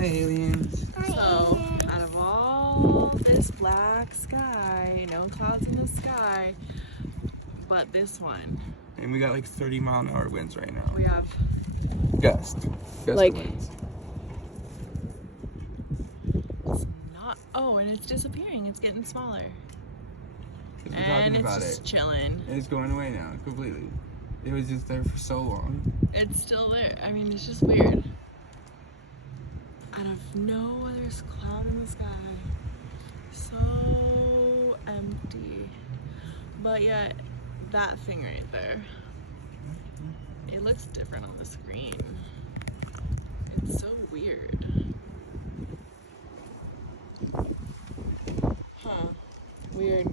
Hi, aliens. So, out of all this black sky, no clouds in the sky, but this one, And we got like 30-mile-an-hour winds right now. we have Gust Like- winds. it's not. Oh, and it's disappearing. It's getting smaller, 'Cause we're and talking it's about just it. chilling. It's going away now, completely. It was just there for so long. It's still there. I mean, it's just weird. Out of nowhere, there's cloud in the sky. So empty. But yet, that thing right there, it looks different on the screen. It's so weird. Huh. Weird.